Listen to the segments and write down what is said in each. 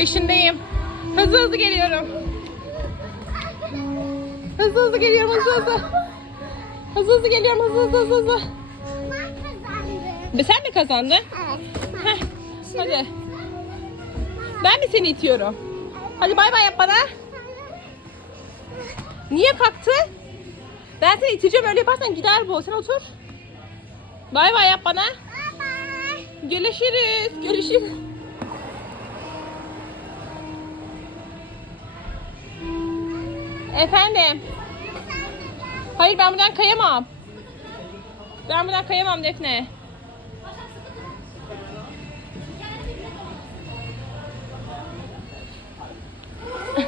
Peşindeyim. Hızlı hızlı geliyorum. Hızlı hızlı geliyorum hızlı hızlı. Hızlı hızlı geliyorum hızlı hızlı hızlı hızlı. Ben kazandım. Sen mi kazandın? Evet. Heh, hadi. Ben mi seni itiyorum? Hadi bay bay yap bana. Niye kalktı? Ben seni iteceğim öyle yaparsan gider bu. Sen otur. Bay bay yap bana. Bye bye. Görüşürüz. Görüşürüz. Efendim. Hayır ben buradan kayamam. Ben buradan kayamam Defne.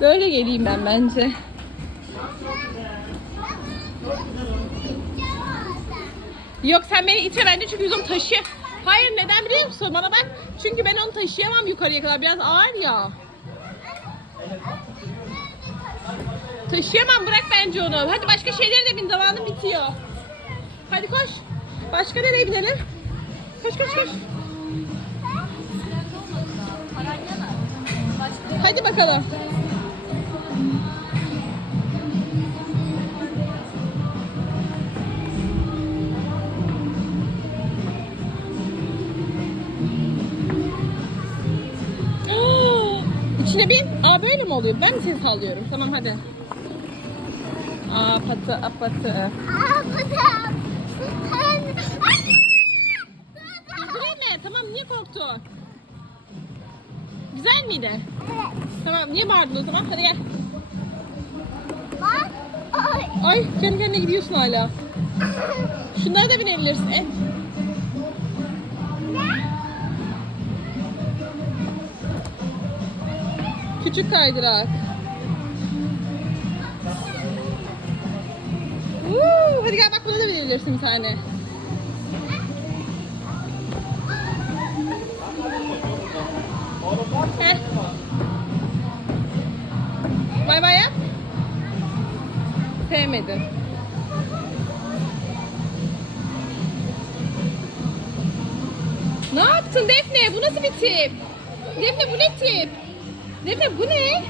Böyle geleyim ben bence. Yok sen beni itme bence çünkü onu taşı. Hayır neden biliyor musun? Bana bak. Çünkü ben onu taşıyamam yukarıya kadar. Biraz ağır ya. Taşıyamam bırak bence onu. Hadi başka şeylere de bin zamanım bitiyor. Hadi koş. Başka nereye binelim? Koş koş koş. Hadi bakalım. İçine bin. Aa böyle mi oluyor? Ben mi seni sallıyorum? Tamam hadi. Aa patı apatı. Aa. Ay. Üzülme. Tamam niye korktun? Güzel miydi? Evet. Tamam niye bağırdın o zaman? Hadi gel. Bak. Ay. Ay kendi kendine gidiyorsun hala. Şunlara da binebilirsin. E, küçük kaydırak. Hadi gel bak buna da binebilirsin bir tane. Bay bay yap. Sevmedim. Ne yaptın Defne? Bu nasıl bir tip? Defne bu ne tip? Defne bu ne?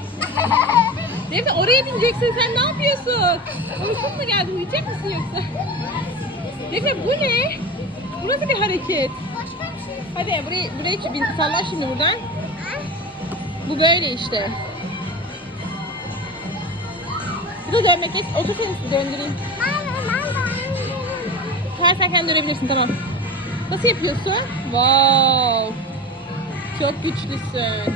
Defne oraya bineceksin sen ne yapıyorsun? Uykun mu geldi? Uyuyacak mısın yoksa? Defne bu ne? Bu nasıl bir hareket? Hadi buraya, buraya bin, salla şimdi buradan. Bu böyle işte. Bu da dönmek. Geç, otur seni döndüreyim. Kendi dönebilirsin tamam. Nasıl yapıyorsun? Wow. Çok güçlüsün.